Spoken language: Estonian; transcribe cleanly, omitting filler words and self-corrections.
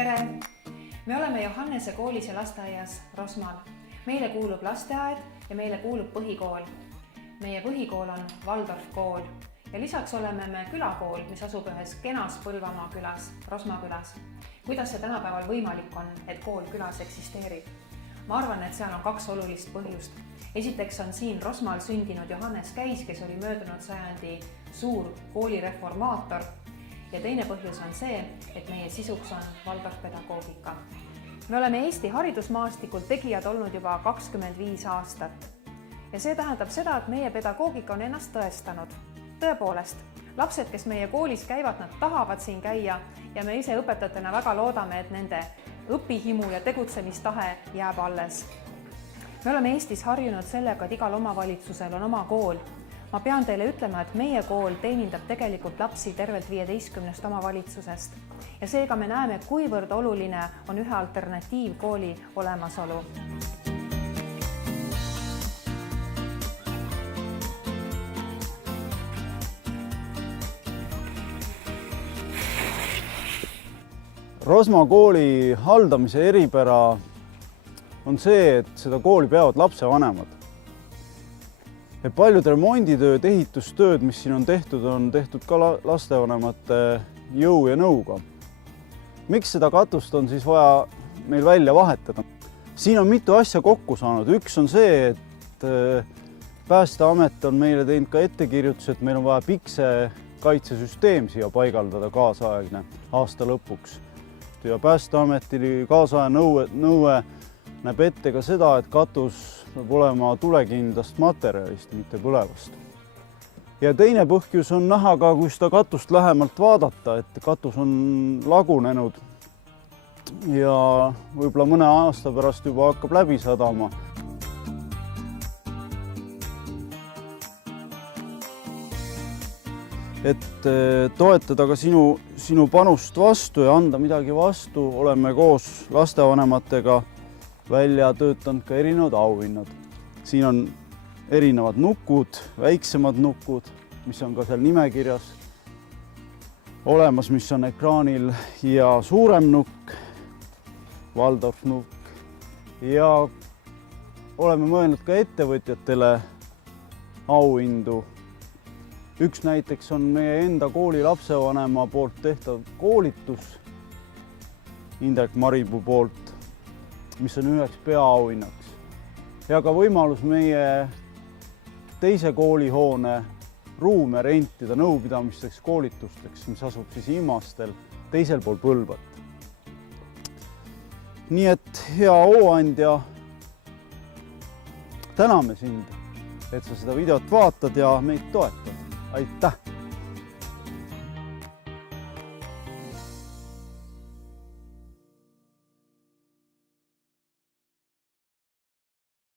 Tere! Me oleme Johannese koolis ja lasteaias Rosmal. Meile kuulub lasteaed ja meile kuulub põhikool. Meie põhikool on Valdorf kool ja lisaks oleme me külakool, mis asub ühes kenas Põlvamaa külas, Rosma külas. Kuidas see tänapäeval võimalik on, et kool külas eksisteerib? Ma arvan, et seal on kaks olulist põhjust. Esiteks on siin Rosmal sündinud Johannes Käis, kes oli möödunud sajandi suur koolireformaator. Ja teine põhjus on see, et meie sisuks on Waldorf pedagoogika. Me oleme Eesti haridusmaastikul tegijad olnud juba 25 aastat. Ja see tähendab seda, et meie pedagoogika on ennast tõestanud. Tõepoolest, lapsed, kes meie koolis käivad, nad tahavad siin käia ja me ise õpetajatena väga loodame, et nende õpihimu ja tegutsemistahe jääb alles. Me oleme Eestis harjunud sellega, et igal omavalitsusel on oma kool. Ma pean teile ütlema, et meie kool teenindab tegelikult lapsi tervelt 15 omavalitsusest ja seega me näeme, kuivõrd oluline on ühe alternatiivkooli olemasolu. Rosma kooli haldamise eripära on see, et seda kooli peavad lapsevanemad. Ja paljud remonditööd, ehitustööd, mis siin on tehtud ka lastevanemate jõu ja nõuga. Miks seda katust on siis vaja meil välja vahetada? Siin on mitu asja kokku saanud. Üks on see, et Päästeamet on meile teinud ka ettekirjutus, et meil on vaja pikse kaitsesüsteem siia paigaldada kaasaegne aasta lõpuks. Ja Päästeameti kaasaegne nõue näeb ette ka seda, et katus peab olema tulekindlast materjalist, mitte põlevast. Ja teine põhjus on näha ka, kui seda katust lähemalt vaadata, et katus on lagunenud ja võib-olla mõne aasta pärast juba hakkab läbi sadama. Et toetada ka sinu panust vastu ja anda midagi vastu, oleme koos lastevanematega välja töötanud ka erinevad auhinnad. Siin on erinevad nukud, väiksemad nukud, mis on ka seal nimekirjas olemas, mis on ekraanil, ja suurem nukk, Waldorf nukk. Ja oleme mõelnud ka ettevõtjatele auhindu. Üks näiteks on meie enda kooli lapsevanema poolt tehtav koolitus Indrek Maripuu poolt, mis on üheks peaauhinnaks. Ja ka võimalus meie teise koolihoone ruume rentida nõupidamisteks koolitusteks, mis asub siis Imastel teisel pool Põlvat. Nii et hea hooandja, täname sind, et sa seda videot vaatad ja meid toetad. Aitäh!